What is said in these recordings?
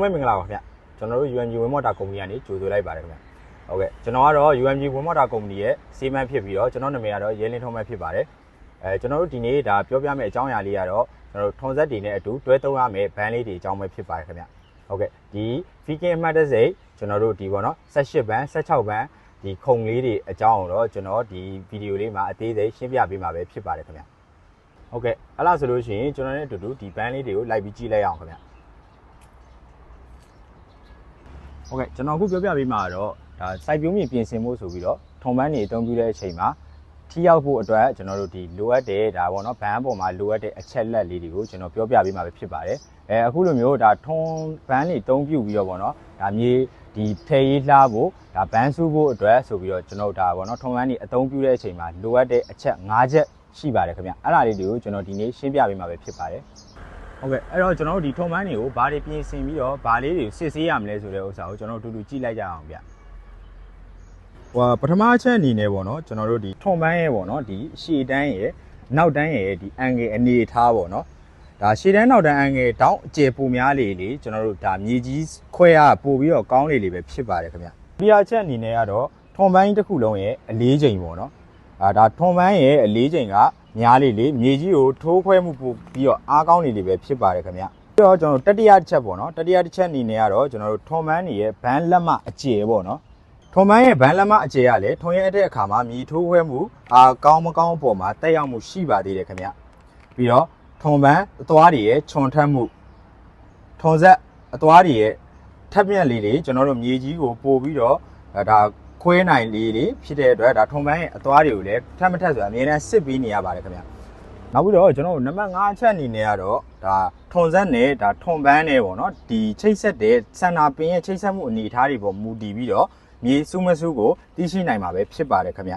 မင်္ဂလာပါခင်ဗျကျွန်တော်တို့ UMG ဝင်းမော်တာကုမ္ပဏီကနေကြိုဆိုလိုက်ပါတယ်ခင်ဗျဟုတ်ကဲ့ကျွန်တော်ကတော့ UMG ဝင်းမော်တာကုမ္ပဏီရဲ့စီမံဖြစ်ပြီးတော့ကျွန်တော်နာမည်ကတော့ရဲလင်းထုံးမဲ့ဖြစ်ပါတယ်ကျွန်တော်တို့ဒီနေ့ဒါပြောပြမယ့်အကြောင်းအရာလေးကတော့ကျွန်တော်တို့ထုံးစက်တွေနဲ့အတူတွဲသုံးရမယ့်ဘန်းလေးတွေအကြောင်းပဲဖြစ်ပါတယ်ခင်ဗျဟုတ်ကဲ့ဒီ Viking အမှတ်တစိကျွန်တော်တို့ဒီပေါ့နော်18ဘန်း16ဘန်းဒီခုံလေးတွေအကြောင်းတော့ကျွန်တော်ဒီဗီဒီယိုလေးမှာအသေးစိတ်ရှင်းပြပေးမှာပဲဖြစ်ပါတယ်ခင်ဗျဟုတ်ကဲ့အဲ့လားဆိုလို့ရှိရင်ကျွန်တော်နဲ့အတူတူဒီဘန်းလေးတွေကိုလိုက်ပြီးကြည့်လိုက်အောင်ခင်ဗျဟုတ်ကဲ့ကျွန်တော်အခုပြောပြပေးမှာတော့ဒါစိုက်ပျိုးမြေပြင်ဆင်ဖို့ဆိုပြီးတော့ထုံပန်းတွေအသုံးပြုတဲ့အချိန်မှာထိရောက်ဖို့အတွက်ကျွန်တော်တို့ဒီလိုအပ်တဲ့ဒါပေါ့နော်ဘန်းပေါ်မှာလိုအပ်တဲ့အချက်လက်လေးတွေကိုကျွန်တော်ပြောပြပေးမှာပဲဖြစ်ပါတယ်အခုလိုမျိုးဒါထုံပန်းတွေအသုံးပြုပြီးတော့ပေါ့နော်ဒါမြေဒီဖယ်ရေးလှားဖို့ဒါဘန်းစုဖို့အတွက်ဆိုပြီးတော့ကျွန်တော်ဒါပေါ့နော်ထုံပန်းတွေအသုံးပြုတဲ့အချိန်မှာလိုအပ်တဲ့အချက်5ချက်ရှိပါတယ်ခင်ဗျအဲ့ဒါလေးတွေကိုကျွန်တော်ဒီနေ့ရှင်းပြပေးမှာပဲဖြစ်ပါတယ်ဟုတ်ကဲ့အဲ့တော့ကျွန်တော်တို့ဒီထုံပန်းတွေကိုဘာတွေပြင်ဆင်ပြီးတော့ဘာလေးတွေစစ်ဆေးရမလဲဆိုတဲ့ဥစ္စာကိုကျွန်တော်တို့အတူတူကြည့်လိုက်ကြအောင်ဗျဟိုပထမအချက်အနေနဲ့ပေါ့နော်ကျွန်တော်တို့ဒီထုံပန်းရဲ့ပေါ့နော်ဒီရှေ့တန်းရဲ့နောက်တန်းရဲ့ဒီအန်ဂယ်အနေထားပေါ့နော်ဒါရှေ့တန်းနောက်တန်းအန်ဂယ်တောင်းအကျယ်ပိုများလေကျွန်တော်တို့ဒါမြေကြီးခွဲရပို့ပြီးတော့ကောင်းလေပဲဖြစ်ပါတယ်ခင်ဗျဒီအချက်အနေနဲ့ကတော့ထုံပန်းတစ်ခုလုံးရဲ့အလေးချိန်ပေါ့နော်ဒါထုံပန်းရဲ့အလေးချိန်ကများလေမြေကြီးကိုထိုးခွဲမှုပို့ပြီးတော့အားကောင်းနေပဲဖြစ်ပါတယ်ခင်ဗျပြီးတော့ကျွန်တော်တတိယတစ်ချက်ပေါ့နော်တတိယတစ်ချက်အနေနဲ့ကတော့ကျွန်တော်တို့ထုံပန်းတွေရဲ့ဘန်းလက်မအကျယ်ပေါ့နော်ထုံပန်းရဲ့ဘန်းလက်မအကျယ်ကလည်းထုံရဲ့တဲ့အခါမှာမြေထိုးခွဲမှုအားကောင်းမကောင်းအပေါ်မှာတက်ရောက်မှုရှိပါသေးတယ်ခင်ဗျပြီးတော့ထုံပန်းအသွားတွေရဲ့ခြုံထက်မှုထုံဆက်အသွားတွေရဲ့ထက်မြက်လေးကျွန်တော်တို့မြေကြီးကိုပို့ပြီးတော့ဒါခွဲနိုင်လေးဖြစ်တဲ့အတွက်ဒါထုံပန်းရဲ့အသွားတွေကိုလည်းထပ်မထပ်ဆိုအမြဲတမ်းစစ်ပြီးနေရပါတယ်ခင်ဗျနောက်ပြီးတော့ကျွန်တော်တို့နံပါတ်5အချက်အနေနဲ့ကတော့ဒါထုံဆက်နဲ့ဒါထုံပန်းနဲ့ပေါ့နော်ဒီချိတ်ဆက်တဲ့စန္ဒာပင်ရဲ့ချိတ်ဆက်မှုအနေအထားတွေပေါ်မူတည်ပြီးတော့မြေစုမစုကိုသိရှိနိုင်မှာပဲဖြစ်ပါတယ်ခင်ဗ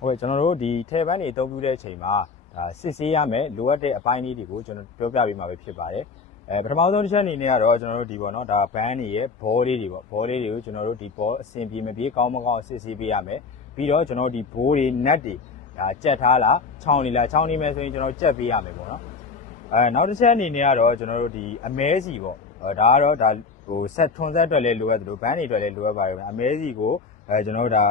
ျဟုတ်ကဲ့ကျွန်တော်တို့ဒီထဲပန်းတွေအသုံးပြုတဲ့အချိန်မှာဒါစစ်ဆေးရမယ်လိုအပ်တဲ့အပိုင်းလေးတွေကိုကျွန်တော်ပြောပြပေးမှာပဲဖြစ်ပါတယ်ပထမဆုံးတစ်ချက်အနေနဲ့ကတော့ကျွန်တော်တို့ဒီပေါ့နော်ဒါဘန်းတွေရဲ့ဘောလေးတွေပေါ့ဘောလေးတွေကိုကျွန်တော်တို့ဒီဘောအဆင်ပြေမပြေကောင်းမကောင်းစစ်ဆေးပေးရမယ်ပြီးတော့ကျွန်တော်ဒီဘိုးတွေနက်တွေဒါကြက်ထားလားချောင်းနေလားချောင်းနေမယ်ဆိုရင်ကျွန်တော်ကြက်ပေးရမယ်ပေါ့နော်နောက်တစ်ချက်အနေနဲ့ကတော့ကျွန်တော်တို့ဒီအမဲစီပေါ့ဒါကတော့ဒါဟိုဆက်ထွန်ဆက်အတွက်လည်းလိုအပ်တယ်လို့ဘန်းတွေအတွက်လည်းလိုအပ်ပါတယ်ဗျအမဲစီကိုကျွန်တော်တို့ဒါ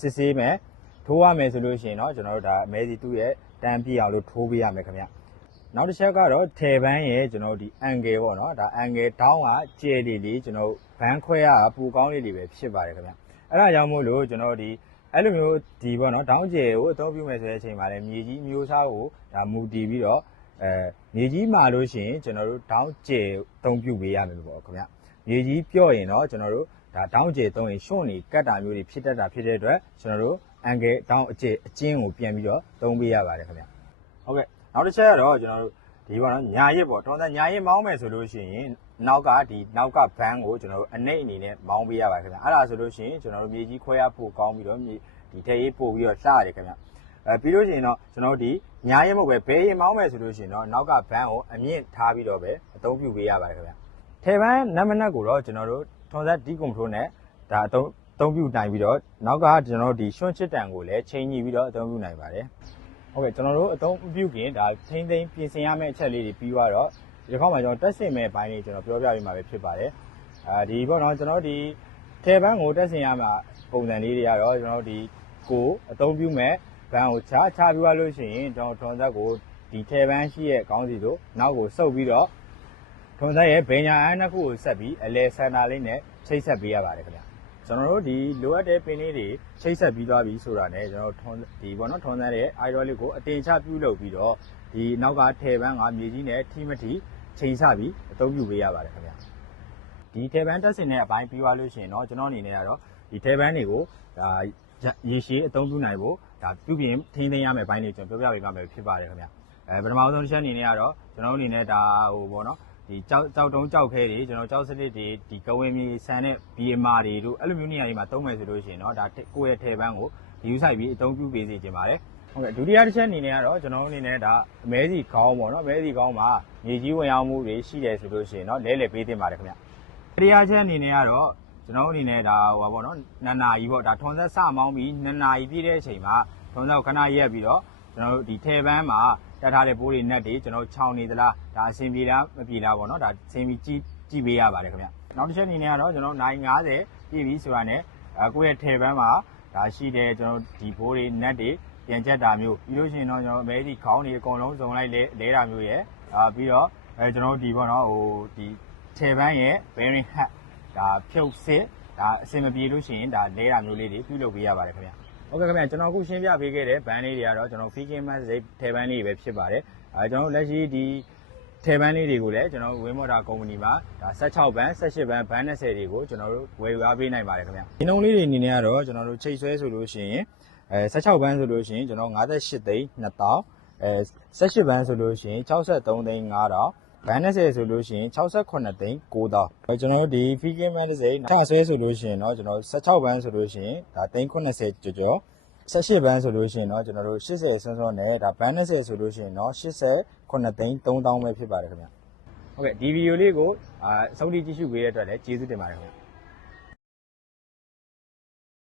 စစ်ဆေးမယ်ထိုးရမယ်ဆိုလို့ရှိရင်တော့ကျွန်တော်တို့ဒါအမဲစီသူ့ရဲ့တန်းပြအောင်လို့ထိုးပေးရမယ်ခင်ဗျနောက်တစ်ချက်ကတော့ထဲပန်းရဲ့ကျွန်တော်ဒီအန်ဂယ်ပေါ့နော်ဒါအန်ဂယ်တောင်းကကျဲလေးကျွန်တော်ဘန်းခွဲရပူကောင်းလေးပဲဖြစ်ပါတယ်ခင်ဗျအဲ့ဒါကြောင့်မို့လို့ကျွန်တော်ဒီအဲ့လိုမျိုးဒီပေါ့နော်တောင်းကျဲကိုအသုံးပြုမယ်ဆိုတဲ့အချိန်မှာလည်းမြေကြီးမျိုးစားကိုဒါမူတည်ပြီးတော့မြေကြီးမှာလို့ရှိရင်ကျွန်တော်တို့တောင်းကျဲအသုံးပြုပေးရမယ်ပေါ့ခင်ဗျမြေကြီးပြော့ရင်တော့ကျွန်တော်တို့ဒါတောင်းကျဲသုံးရင်ရှွန့်နေကတ်တာမျိုးတွေဖြစ်တတ်တာဖြစ်တဲ့အတွက်ကျွန်တော်တို့အန်ဂယ်တောင်းအကျဲအကျဉ်းကိုပြန်ပြီးတော့သုံးပေးရပါတယ်ခင်ဗျဟုတ်ကဲ့နောက်တစ်ချက်ကတော့ကျွန်တော်တို့ဒီပေါ့နော်ညာရစ်ပေါ့ထုံးစံညာရစ်မောင်းမယ်ဆိုလို့ရှိရင်နောက်ကဘန်းကိုကျွန်တော်တို့အနှိမ့်အနေနဲ့မောင်းပေးရပါတယ်ခင်ဗျအဲ့ဒါဆိုလို့ရှိရင်ကျွန်တော်တို့မြေကြီးခွဲရဖို့ကောင်းပြီးတော့ဒီထဲရေးပို့ပြီးတော့လှရတယ်ခင်ဗျပြီးလို့ရှိရင်တော့ကျွန်တော်တို့ဒီညာရစ်မဟုတ်ပဲဘဲရင်မောင်းမယ်ဆိုလို့ရှိရင်တော့နောက်ကဘန်းကိုအမြင့်ထားပြီးတော့ပဲအသုံးပြုပေးရပါတယ်ခင်ဗျထဲပန်းနံပါတ်ကိုတော့ကျွန်တော်တို့ထုံးစံဒီကွန်ထရိုးနဲ့ဒါအသုံးပြုနိုင်ပြီးတော့နောက်ကကျွန်တော်တို့ဒီရွှွန့်ချစ်တန်ကိုလည်းချိန်ညှိပြီးတော့အသုံးပြုနိုင်ပါတယ်ဟုတ်ကဲ့ကျွန်တော်တို့အသုံးပြုခင်ဒါထိမ့်သိမ်းပြင်ဆင်ရမယ့်အချက်လေးတွေပြီးသွားတော့ဒီတစ်ခါမှကျွန်တော်တက်ဆင်မဲ့အပိုင်းလေးကျွန်တော်ပြောပြပေးမှာပဲဖြစ်ပါတယ်ဒီပေါ့နော်ကျွန်တော်ဒီထဲပန်းကိုတက်ဆင်ရမှာပုံစံလေးတွေကတော့ကျွန်တော်ဒီကိုအသုံးပြုမဲ့ဘန်းကိုချပြသွားလို့ရှိရင်ကျွန်တော်ထွန်ဆက်ကိုဒီထဲပန်းရှိရဲ့ခေါင်းစီတို့နောက်ကိုစုပ်ပြီးတော့ထွန်ဆက်ရဲ့ဘိညာအန်းတစ်ခုကိုဆက်ပြီးအလဲစန္ဒာလေးနဲ့ချိတ်ဆက်ပေးရပါတယ်ခင်ဗျကျွန်တော်တို့ဒီလိုအပ်တဲ့ပင်လေးတွေချိတ်ဆက်ပြီးသွားပြီဆိုတာနဲ့ကျွန်တော်ဒီပေါ့နော်ထွန်ဆက်ရဲ့ idol လေးကိုအတင်ချပြုလုပ်ပြီးတော့ဒီနောက်ကထဲပန်းကမြေကြီးနဲ့ထိမထီချိန်ဆပြီးအသုံးပြုပေးရပါတယ်ခင်ဗျဒီထဲပန်းတက်စင်တဲ့အပိုင်းပြီးသွားလို့ရှိရင်တော့ကျွန်တော်အနေနဲ့ကတော့ဒီထဲပန်းတွေကိုဒါရေရှည်အသုံးပြုနိုင်ဖို့ဒါပြုပြင်ထိန်းသိမ်းရမယ့်ဘိုင်းလေးကျွန်တော်ပြောပြပေးပါမယ်ဖြစ်ပါတယ်ခင်ဗျပထမဆုံးတစ်ချက်အနေနဲ့ကတော့ကျွန်တော်အနေနဲ့ဒါဟိုပေါ့နော်ဒီကြောက်တုံးကြောက်ခဲတွေကျွန်တော်ကြောက်စနစ်တွေဒီကဝင်းမြေဆန်တဲ့ BMR တွေတို့အဲ့လိုမျိုးနေရာတွေမှာသုံးမယ်ဆိုလို့ရှိရင်တော့ဒါကိုယ့်ရဲ့ထဲပန်းကိုယူဆိုင်ပြီးအသုံးပြုပေးစေချင်ပါတယ်ဟုတ်ကဲ့ဒုတိယတစ်ချက်အနေနဲ့ကတော့ကျွန်တော်အနေနဲ့ဒါအမဲစီခေါင်းပေါ့နော်အမဲစီခေါင်းမှာမြေကြီးဝင်အောင်မှုတွေရှိတယ်ဆိုလို့ရှိရင်တော့လဲလှယ်ပေးသင့်ပါတယ်ခင်ဗျတတိယချက်အနေနဲ့ကတော့ကျွန်တော်အနေနဲ့ဒါဟိုပါပေါ့နော်2နာရီပေါ့ဒါထွန်ဆက်စမောင်းပြီး2နာရီပြည့်တဲ့အချိန်မှာထွန်ဆက်ကိုခဏရက်ပြီးတော့ကျွန်တော်တို့ဒီထဲပန်းမှာတက်ထားတဲ့ပိုးတွေနက်တွေကျွန်တော်ချောင်းနေသလားဒါအဆင်ပြေလားမပြေလားပေါ့နော်ဒါဆင်ပြီးကြည့်ပေးရပါတယ်ခင်ဗျ နောက်တစ်ချက်အနေနဲ့ကတော့ကျွန်တော်နိုင်90ပြည့်ပြီဆိုတာနဲ့ကိုယ့်ရဲ့ထဲပန်းမှာဒါရှိတယ်ကျွန်တော်ဒီဘိုးတွေနက်တွေပြန်ချက်တာမျိုးပြီးလို့ရှိရင်တော့ကျွန်တော်အမဲဒီခေါင်းတွေအကုန်လုံးစုံလိုက်လဲတာမျိုးရယ်ပြီးတော့ကျွန်တော်ဒီပေါ့နော်ဟိုဒီထဲပန်းရဲ့ bearing hat ဒါဖြုတ်စစ်ဒါအစင်မပြေလို့ရှိရင်ဒါလဲတာမျိုးလေးတွေပြုလုပ်ပေးရပါတယ်ခင်ဗျဟုတ်ကဲ့ခင်ဗျကျွန်တော်အခုရှင်းပြပေးခဲ့တဲ့ဘန်းလေးတွေကတော့ကျွန်တော် Figure Mask ထဲပန်းလေးတွေပဲဖြစ်ပါတယ်ကျွန်တော်လက်ရှိဒီထဲပန်းလေးတွေကိုလည်းကျွန်တော်ဝင်းမော်တာကုမ္ပဏီမှာဒါ16ဘန်း18ဘန်းဘန်း20တွေကိုကျွန်တော်တို့ဝယ်ယူအားပေးနိုင်ပါတယ်ခင်ဗျဒီနှုန်းလေးတွေအနေနဲ့ကတော့ကျွန်တော်တို့ချိတ်ဆွဲဆိုလို့ရှိရင်16ဘန်းဆိုလို့ရှိရင်ကျွန်တော်58သိန်း200018ဘန်းဆိုလို့ရှိရင်63သိန်း5000ဘန်း20ဆိုလို့ရှိရင်68သိန်း9000ကျွန်တော်တို့ဒီ Figure Mask တစ်စိမ်းထဆွဲဆိုလို့ရှိရင်တော့ကျွန်တော်16ဘန်းဆိုလို့ရှိရင်ဒါသိန်း80ကျော်ကျော်18ဘန်းဆိုလို့ရှိရင်တော့ကျွန်တော်တို့80ဆွန်းဆွန်းနဲ့ဒါဘန်း20ဆိုလို့ရှိရင်တော့89သိန်း3000ပဲဖြစ်ပါတယ်ခင်ဗျဟုတ်ကဲ့ဒီဗီဒီယိုလေးကိုအဆုံးထိကြည့်ရှုပေးတဲ့အတွက်လည်းကျေးဇူးတင်ပါတယ်ခင်ဗျ